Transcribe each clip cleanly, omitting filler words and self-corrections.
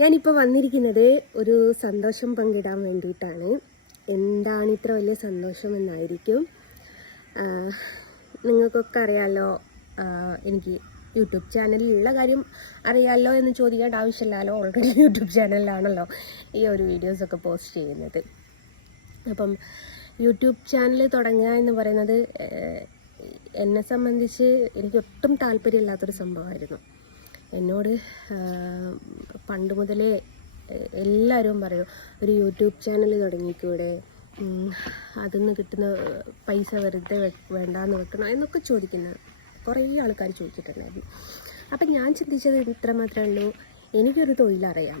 ഞാനിപ്പോൾ വന്നിരിക്കുന്നത് ഒരു സന്തോഷം പങ്കിടാൻ വേണ്ടിയിട്ടാണ്. എന്താണ് ഇത്ര വലിയ സന്തോഷം എന്നായിരിക്കും. നിങ്ങൾക്കൊക്കെ അറിയാമല്ലോ, എനിക്ക് യൂട്യൂബ് ചാനലിലുള്ള കാര്യം അറിയാമല്ലോ എന്ന് ചോദിക്കേണ്ട ആവശ്യമില്ലല്ലോ. ഓൾറെഡി യൂട്യൂബ് ചാനലിലാണല്ലോ ഈ ഒരു വീഡിയോസൊക്കെ പോസ്റ്റ് ചെയ്യുന്നത്. അപ്പം യൂട്യൂബ് ചാനൽ തുടങ്ങുക എന്ന് പറയുന്നത് എന്നെ സംബന്ധിച്ച് എനിക്ക് ഒട്ടും താല്പര്യമില്ലാത്തൊരു സംഭവമായിരുന്നു. എന്നോട് പണ്ട് മുതലേ എല്ലാവരും പറയും, ഒരു യൂട്യൂബ് ചാനൽ തുടങ്ങിക്കൂടെ, അതിൽ നിന്ന് കിട്ടുന്ന പൈസ വെറുതെ വേണ്ടാന്ന് വെക്കണം എന്നൊക്കെ ചോദിക്കുന്നത് കുറേ ആൾക്കാർ ചോദിച്ചിട്ടുണ്ടായിരുന്നു. അപ്പം ഞാൻ ചിന്തിച്ചത് ഇത്ര മാത്രമേ ഉള്ളൂ, എനിക്കൊരു തൊഴിലറിയാം,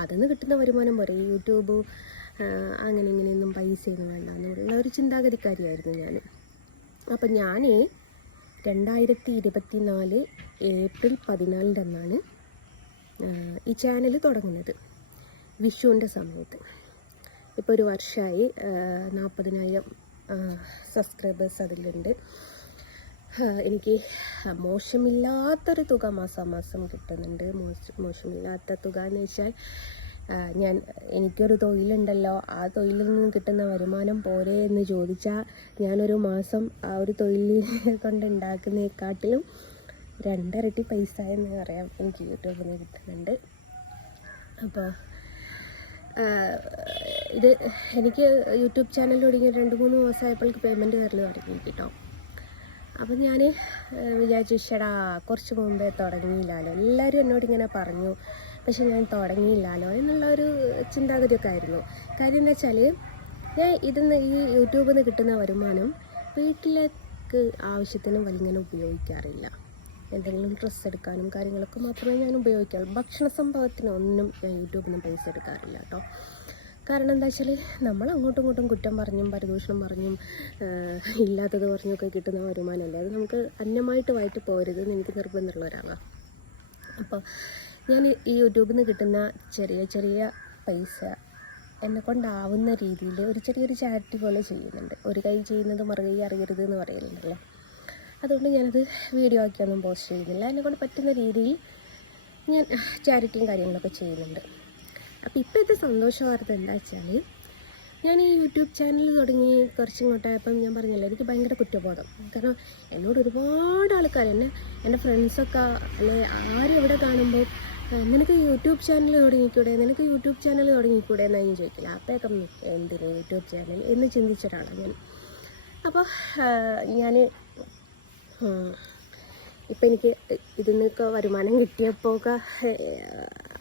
അതിൽ നിന്ന് കിട്ടുന്ന വരുമാനം പോരെ, യൂട്യൂബ് അങ്ങനെ ഇങ്ങനെയൊന്നും പൈസയൊന്നും വേണ്ട എന്നുള്ള ഒരു ചിന്താഗതിക്കാരിയായിരുന്നു ഞാൻ. അപ്പം ഞാൻ 2024 ഏപ്രിൽ 14 ഈ ചാനൽ തുടങ്ങുന്നത്, വിഷുവിൻ്റെ സമയത്ത്. ഇപ്പോൾ ഒരു വർഷമായി. 40,000 സബ്സ്ക്രൈബേഴ്സ് അതിലുണ്ട്. എനിക്ക് മോശമില്ലാത്തൊരു തുക മാസം കിട്ടുന്നുണ്ട്. മോശമില്ലാത്ത തുക എന്ന് വെച്ചാൽ, എനിക്കൊരു തൊഴിലുണ്ടല്ലോ, ആ തൊഴിലിൽ നിന്ന് കിട്ടുന്ന വരുമാനം പോരെ എന്ന് ചോദിച്ചാൽ, ഞാനൊരു മാസം ആ ഒരു തൊഴിൽ കൊണ്ടുണ്ടാക്കുന്നതിനെക്കാട്ടിലും 2 ഇരട്ടി പൈസ എന്ന് പറയാം എനിക്ക് യൂട്യൂബിൽ നിന്ന് കിട്ടുന്നുണ്ട്. അപ്പോൾ ഇത് എനിക്ക് യൂട്യൂബ് ചാനൽ തുടങ്ങി 2-3 മാസമായപ്പോഴേക്ക് പേയ്മെൻറ്റ് വരൽ തുടങ്ങി കേട്ടോ. അപ്പം ഞാൻ വിചാരിച്ചു, ചേടാ കുറച്ച് മുമ്പേ തുടങ്ങിയില്ലല്ലോ, എല്ലാവരും എന്നോട് ഇങ്ങനെ പറഞ്ഞു, പക്ഷെ ഞാൻ തുടങ്ങിയില്ലല്ലോ എന്നുള്ളൊരു ചിന്താഗതിയൊക്കെ ആയിരുന്നു. കാര്യം എന്താ വെച്ചാൽ, ഞാൻ ഈ യൂട്യൂബിൽ നിന്ന് കിട്ടുന്ന വരുമാനം വീട്ടിലേക്ക് ആവശ്യത്തിന് വലിങ്ങനെ ഉപയോഗിക്കാറില്ല. എന്തെങ്കിലും ഡ്രസ്സ് എടുക്കാനും കാര്യങ്ങളൊക്കെ മാത്രമേ ഞാൻ ഉപയോഗിക്കാറുള്ളൂ. ഭക്ഷണ സംഭവത്തിനൊന്നും ഞാൻ യൂട്യൂബിൽ നിന്ന് പൈസ എടുക്കാറില്ല കേട്ടോ. കാരണം എന്താ വെച്ചാൽ, നമ്മൾ അങ്ങോട്ടും ഇങ്ങോട്ടും കുറ്റം പറഞ്ഞും പരിദൂഷണം പറഞ്ഞും ഇല്ലാത്തത് പറഞ്ഞൊക്കെ കിട്ടുന്ന വരുമാനമല്ലേ, അത് നമുക്ക് അന്യമായിട്ട് വായിട്ട് പോരുതെന്ന് എനിക്ക് നിർബന്ധമുള്ള ഒരാളാണ്. അപ്പോൾ ഞാൻ ഈ യൂട്യൂബിൽ നിന്ന് കിട്ടുന്ന ചെറിയ പൈസ എന്നെ കൊണ്ടാവുന്ന രീതിയിൽ ഒരു ചെറിയൊരു ചാരിറ്റി പോലെ ചെയ്യുന്നുണ്ട്. ഒരു കൈ ചെയ്യുന്നത് മറുകൈ അറിയരുത് എന്ന് പറയലുണ്ടല്ലോ. അതുകൊണ്ട് ഞാനത് വീഡിയോ ആക്കിയൊന്നും പോസ്റ്റ് ചെയ്യുന്നില്ല. എന്നെക്കൊണ്ട് പറ്റുന്ന രീതിയിൽ ഞാൻ ചാരിറ്റിയും കാര്യങ്ങളൊക്കെ ചെയ്യുന്നുണ്ട്. അപ്പോൾ ഇപ്പോഴത്തെ സന്തോഷ വാർത്ത എന്താ വെച്ചാൽ, ഞാൻ ഈ യൂട്യൂബ് ചാനൽ തുടങ്ങി കുറച്ചിങ്ങോട്ടായപ്പം ഞാൻ പറഞ്ഞല്ലോ, എനിക്ക് ഭയങ്കര കുറ്റബോധം. കാരണം എന്നോട് ഒരുപാട് ആൾക്കാർ, എൻ്റെ ഫ്രണ്ട്സൊക്കെ അല്ലെ ആരും എവിടെ കാണുമ്പോൾ, നിനക്ക് യൂട്യൂബ് ചാനൽ തുടങ്ങിക്കൂടെ എന്നാണ് ഞാൻ ചോദിക്കില്ല. അപ്പോഴേക്കും എന്തിന് യൂട്യൂബ് ചാനൽ എന്ന് ചിന്തിച്ച ഒരാളാണ് ഞാൻ. അപ്പോൾ ഞാൻ ഇപ്പം എനിക്ക് ഇതിൽ നിന്നൊക്കെ വരുമാനം കിട്ടിയപ്പോൾ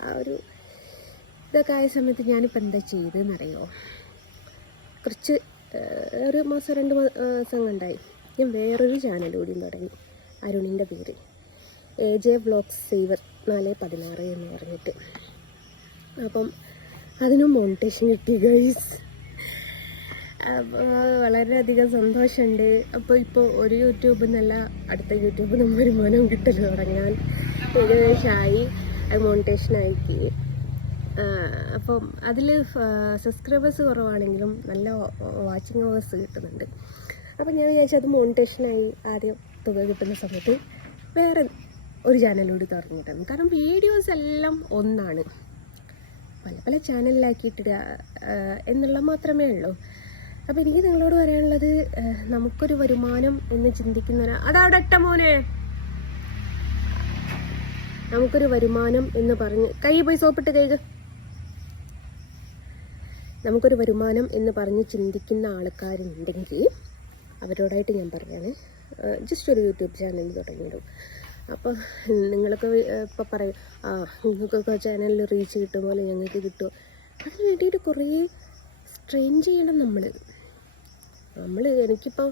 ആ ഒരു ഇതൊക്കെ ആയ സമയത്ത് ഞാനിപ്പോൾ എന്താ ചെയ്തതെന്നറിയോ, കുറച്ച് ഒരു മാസം 2 മാസം കണ്ടായി ഞാൻ വേറൊരു ചാനൽ കൂടിയും തുടങ്ങി, അരുണിൻ്റെ പേര് AJ വ്ളോഗ്സ് സേവർ 416 എന്ന് പറഞ്ഞിട്ട്. അപ്പം അതിനും മോണിറ്റേഷൻ കിട്ടി ഗൈസ്. അപ്പോൾ വളരെയധികം സന്തോഷമുണ്ട്. അപ്പോൾ ഒരു യൂട്യൂബിൽ നിന്നല്ല അടുത്ത യൂട്യൂബിൽ നിന്ന് വരുമാനം കിട്ടൽ തുടങ്ങാൻ ഏകദേശമായി. അത് മോണിറ്റേഷനാക്കി. അപ്പം അതിൽ സബ്സ്ക്രൈബേഴ്സ് കുറവാണെങ്കിലും നല്ല വാച്ചിങ് അവേഴ്സ് കിട്ടുന്നുണ്ട്. അപ്പം ഞാൻ വിചാരിച്ചു അത് മോണിറ്റേഷനായി ആദ്യം തുക കിട്ടുന്ന സമയത്ത് വേറെ ഒരു ചാനലിലൂടെ തുറന്നിട്ടാണ്. കാരണം വീഡിയോസ് എല്ലാം ഒന്നാണ്, പല ചാനലിലാക്കിയിട്ടിടുക എന്നുള്ള മാത്രമേ ഉള്ളൂ. അപ്പോൾ എനിക്ക് നിങ്ങളോട് പറയാനുള്ളത്, നമുക്കൊരു വരുമാനം എന്ന് ചിന്തിക്കുന്നവരാ അതവിടെ ഇട്ട മോനെ, നമുക്കൊരു വരുമാനം എന്ന് പറഞ്ഞ് കൈ പോയി സോപ്പിട്ട് കൈകൾ, നമുക്കൊരു വരുമാനം എന്ന് പറഞ്ഞ് ചിന്തിക്കുന്ന ആൾക്കാരുണ്ടെങ്കിൽ അവരോടായിട്ട് ഞാൻ പറയുകയാണ്, ജസ്റ്റ് ഒരു യൂട്യൂബ് ചാനൽ തുടങ്ങിയിടും. അപ്പോൾ നിങ്ങളൊക്കെ ഇപ്പോൾ പറയും, നിങ്ങൾക്കൊക്കെ ചാനലിൽ റീച്ച് കിട്ടും പോലെ ഞങ്ങൾക്ക് കിട്ടുമോ. അതിന് വേണ്ടിയിട്ട് കുറേ സ്ട്രെയിൻ ചെയ്യണം എനിക്കിപ്പോൾ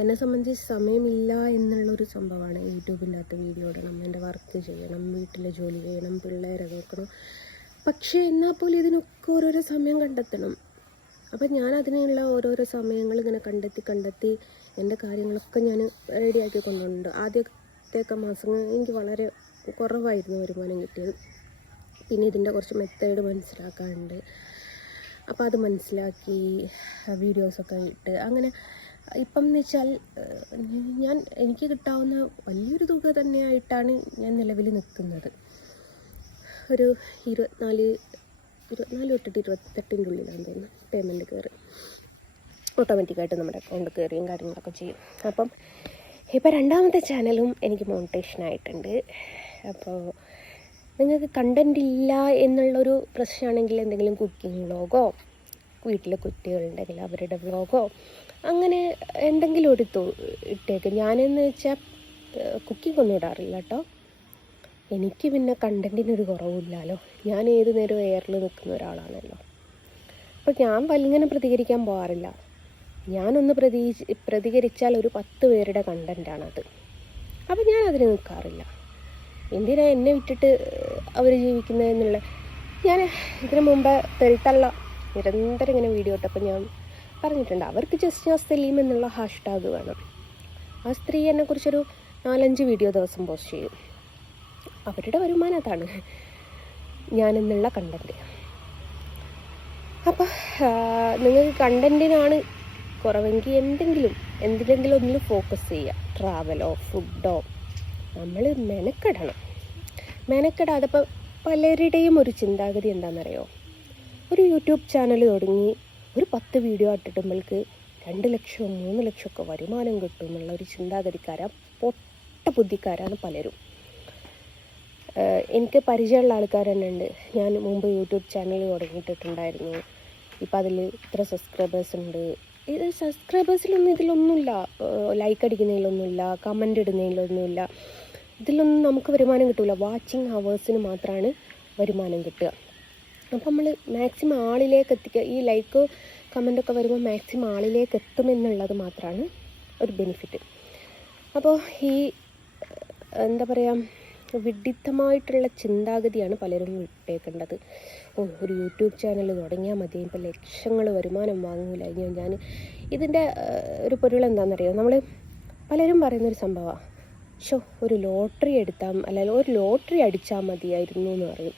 എന്നെ സംബന്ധിച്ച് സമയമില്ല എന്നുള്ളൊരു സംഭവമാണ്. യൂട്യൂബിൻ്റെ അകത്ത് വീഡിയോ ഇടണം, എൻ്റെ വർക്ക് ചെയ്യണം, വീട്ടിലെ ജോലി ചെയ്യണം, പിള്ളേരെ നോക്കണം. പക്ഷേ എന്നാൽ പോലും ഇതിനൊക്കെ ഓരോരോ സമയം കണ്ടെത്തണം. അപ്പം ഞാൻ അതിനുള്ള ഓരോരോ സമയങ്ങൾ ഇങ്ങനെ കണ്ടെത്തി എൻ്റെ കാര്യങ്ങളൊക്കെ ഞാൻ റെഡിയാക്കി കൊണ്ടുപോകുന്നുണ്ട്. ആദ്യത്തെ മാസങ്ങൾ എനിക്ക് വളരെ കുറവായിരുന്നു വരുമാനം കിട്ടിയത്. പിന്നെ ഇതിൻ്റെ കുറച്ച് മെത്തേഡ് മനസ്സിലാക്കാനുണ്ട്. അപ്പോൾ അത് മനസ്സിലാക്കി വീഡിയോസൊക്കെ ഇട്ട് അങ്ങനെ ഇപ്പം എന്ന് വെച്ചാൽ എനിക്ക് കിട്ടാവുന്ന വലിയൊരു തുക തന്നെയായിട്ടാണ് ഞാൻ നിലവിൽ നിൽക്കുന്നത്. ഒരു 24 തൊട്ടിട്ട് 28-ൻ്റെ ഉള്ളിലാണെന്ന് തോന്നുന്നു പേയ്മെൻറ്റ് കയറി. ഓട്ടോമാറ്റിക്കായിട്ട് നമ്മുടെ അക്കൗണ്ട് കയറിയും കാര്യങ്ങളൊക്കെ ചെയ്യും. അപ്പം ഇപ്പോൾ രണ്ടാമത്തെ ചാനലും എനിക്ക് മോണിറ്റേഷൻ ആയിട്ടുണ്ട്. അപ്പോൾ നിങ്ങൾക്ക് കണ്ടൻറ് ഇല്ല എന്നുള്ളൊരു പ്രശ്നമാണെങ്കിൽ എന്തെങ്കിലും കുക്കിംഗ് വ്ളോഗോ, വീട്ടിലെ കുട്ടികളുണ്ടെങ്കിൽ അവരുടെ വ്ളോഗോ അങ്ങനെ എന്തെങ്കിലും ഇട്ടേക്ക്. ഞാനെന്ന് വെച്ചാൽ കുക്കിംഗ് ഒന്നും ഇടാറില്ല കേട്ടോ. എനിക്ക് പിന്നെ കണ്ടൻറ്റിനൊരു കുറവില്ലല്ലോ. ഞാൻ ഏത് നേരവും എയറിൽ നിൽക്കുന്ന ഒരാളാണല്ലോ. അപ്പോൾ ഞാൻ വലിങ്ങനെ പ്രതികരിക്കാൻ പോകാറില്ല. ഞാനൊന്ന് പ്രതികരിച്ചാൽ ഒരു 10 പേരുടെ കണ്ടൻറ്റാണത്. അപ്പോൾ ഞാനതിന് നിൽക്കാറില്ല. എന്തിനാ എന്നെ വിട്ടിട്ട് അവർ ജീവിക്കുന്നതെന്നുള്ള. ഞാൻ ഇതിനു മുമ്പ് പെരുത്തള്ള നിരന്തരം ഇങ്ങനെ വീഡിയോ ഇട്ടപ്പോൾ ഞാൻ പറഞ്ഞിട്ടുണ്ട്, അവർക്ക് ജസ്ന സലീം എന്നുള്ള ഹാഷ്ടാഗ് വേണം. ആ സ്ത്രീ എന്നെക്കുറിച്ചൊരു 4-5 വീഡിയോ ദിവസം പോസ്റ്റ് ചെയ്യും. അവരുടെ വരുമാനം അതാണ്, ഞാനെന്നുള്ള കണ്ടൻറ്റ്. അപ്പോൾ നിങ്ങൾക്ക് കണ്ടൻറ്റിനാണ് കുറവെങ്കിൽ എന്തിലെങ്കിലും ഒന്നിൽ ഫോക്കസ് ചെയ്യുക. ട്രാവലോ ഫുഡോ നമ്മൾ മെനക്കെടാതെ. ഇപ്പോൾ പലരുടെയും ഒരു ചിന്താഗതി എന്താണെന്നറിയോ, ഒരു യൂട്യൂബ് ചാനൽ തുടങ്ങി ഒരു 10 വീഡിയോ ഇട്ടിട്ടുമ്പോൾക്ക് 2 ലക്ഷം 3 ലക്ഷമൊക്കെ വരുമാനം കിട്ടും എന്നുള്ള ഒരു പൊട്ട ബുദ്ധിക്കാരാണ് പലരും. എനിക്ക് പരിചയമുള്ള ആൾക്കാർ തന്നെ ഉണ്ട്. ഞാൻ മുമ്പ് യൂട്യൂബ് ചാനൽ തുടങ്ങിയിട്ടുണ്ടായിരുന്നു. ഇപ്പം അതിൽ ഇത്ര സബ്സ്ക്രൈബേഴ്സ് ഉണ്ട്. ഇത് സബ്സ്ക്രൈബേഴ്സിലൊന്നും ഇതിലൊന്നുമില്ല, ലൈക്ക് അടിക്കുന്നതിലൊന്നുമില്ല, കമൻ്റ് ഇടുന്നതിലൊന്നുമില്ല. ഇതിലൊന്നും നമുക്ക് വരുമാനം കിട്ടില്ല. വാച്ചിങ് ഹവേഴ്സിന് മാത്രമാണ് വരുമാനം കിട്ടുക. അപ്പം നമ്മൾ മാക്സിമം ആളിലേക്ക് എത്തിക്കുക. ഈ ലൈക്ക് കമൻ്റൊക്കെ വരുമ്പോൾ മാക്സിമം ആളിലേക്ക് എത്തുമെന്നുള്ളത് മാത്രമാണ് ഒരു ബെനിഫിറ്റ്. അപ്പോൾ ഈ എന്താ പറയുക, വിഡിത്തമായിട്ടുള്ള ചിന്താഗതിയാണ് പലരും വിട്ടേക്കേണ്ടത്. ഒരു യൂട്യൂബ് ചാനൽ തുടങ്ങിയാൽ മതി, ഇപ്പോൾ ലക്ഷങ്ങൾ വരുമാനം വാങ്ങൂല. ഞാൻ ഇതിൻ്റെ ഒരു പൊരുൾ എന്താണെന്നറിയോ, നമ്മൾ പലരും പറയുന്നൊരു സംഭവമാണ്, ഒരു ലോട്ടറി ഒരു ലോട്ടറി അടിച്ചാൽ മതിയായിരുന്നു എന്ന് പറയും.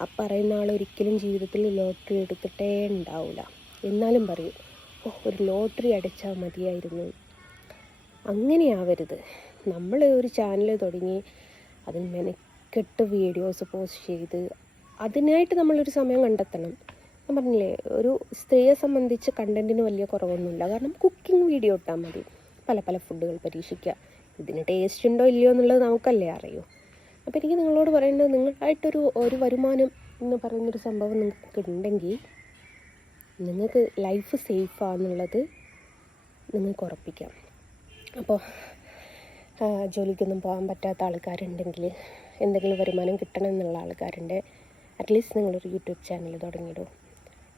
ആ പറയുന്ന ആളൊരിക്കലും ജീവിതത്തിൽ ലോട്ടറി എടുത്തിട്ടേ ഉണ്ടാവില്ല. എന്നാലും പറയും, ഒരു ലോട്ടറി അടിച്ചാൽ മതിയായിരുന്നു. അങ്ങനെയാവരുത്. നമ്മൾ ഒരു ചാനൽ തുടങ്ങി അതിന് മെനക്കെട്ട് വീഡിയോസ് പോസ്റ്റ് ചെയ്ത് അതിനായിട്ട് നമ്മളൊരു സമയം കണ്ടെത്തണം. ഞാൻ പറഞ്ഞില്ലേ, ഒരു സ്ത്രീയെ സംബന്ധിച്ച് കണ്ടൻറ്റിന് വലിയ കുറവൊന്നുമില്ല. കാരണം കുക്കിംഗ് വീഡിയോ ഇട്ടാൽ മതി, പല ഫുഡുകൾ പരീക്ഷിക്കുക. ഇതിന് ടേസ്റ്റ് ഉണ്ടോ ഇല്ലയോ എന്നുള്ളത് നമുക്കല്ലേ അറിയൂ. അപ്പോൾ എനിക്ക് നിങ്ങളോട് പറയേണ്ടത്, നിങ്ങളായിട്ടൊരു വരുമാനം എന്ന് പറയുന്നൊരു സംഭവം നിങ്ങൾക്ക് ഉണ്ടെങ്കിൽ നിങ്ങൾക്ക് ലൈഫ് സേഫാണെന്നുള്ളത് നിങ്ങൾക്ക് ഉറപ്പിക്കാം. അപ്പോൾ ജോലിക്കൊന്നും പോകാൻ പറ്റാത്ത ആൾക്കാരുണ്ടെങ്കിൽ, എന്തെങ്കിലും വരുമാനം കിട്ടണം എന്നുള്ള ആൾക്കാരുണ്ട്, അറ്റ്ലീസ്റ്റ് നിങ്ങളൊരു യൂട്യൂബ് ചാനൽ തുടങ്ങിയിടും.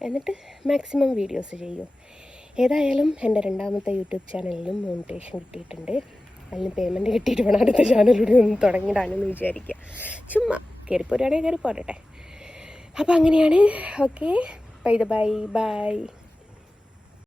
എന്നിട്ട് മാക്സിമം വീഡിയോസ് ചെയ്യൂ. ഏതായാലും എൻ്റെ രണ്ടാമത്തെ യൂട്യൂബ് ചാനലിലും മോണിറ്റേഷൻ കിട്ടിയിട്ടുണ്ട്. അതിന് പേയ്മെൻറ്റ് കിട്ടിയിട്ട് വേണം അടുത്ത ചാനലിലൂടെ ഒന്ന് തുടങ്ങിയിടാനെന്ന് വിചാരിക്കുക. ചുമ്മാ കയറിപ്പോരാണെങ്കിൽ കയറിപ്പോരട്ടെ. അപ്പോൾ അങ്ങനെയാണ്. Okay, by.